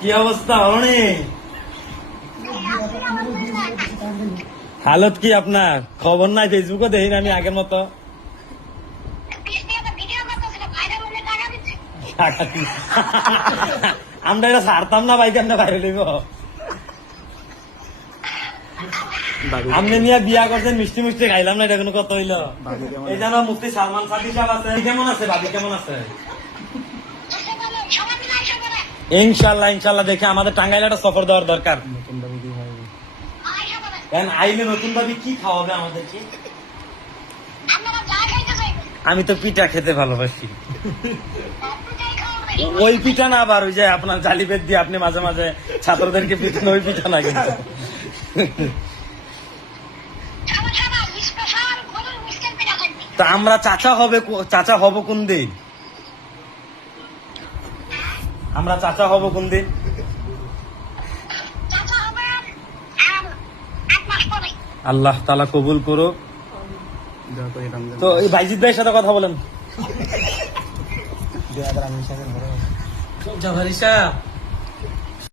কি অবস্থা অনেক হালত কি আপনার? খবর নাই, ফেসবুকে দেখি না আমি আগের মতো। আমরা এটা ছাড়তাম না ভাই, কেন বাইরে লইব? আপনি নিয়ে বিয়া করছেন, মিষ্টি মিষ্টি খাইলাম না, এটা কোনো কথা হইলো? এই জানো মুফতি সালমান সাদি সাহেব আছে, কেমন আছে ভাবি, কেমন আছে? ইনশাল্লাহ ইনশাল্লাহ, দেখে আমাদের টাঙ্গাইলে একটা সফর দেওয়ার দরকার। আইলে নতুন ভাবি কি খাওয়াবে আমাদেরকে? আমি তো পিঠা খেতে ভালোবাসি। ওই পিঠা না, আবার ওই যে আপনার জালিবেদ দিয়ে আপনি মাঝে মাঝে ছাত্রদেরকে পিঠান, ওই পিঠা না কিন্তু। তা আমরা চাচা হব কোন দিন? আমরা চাচা হব কোন দিন? আল্লাহ তাআলা কবুল করো। তো এই বাইজিৎ ভাইয়ের সাথে কথা বলেন।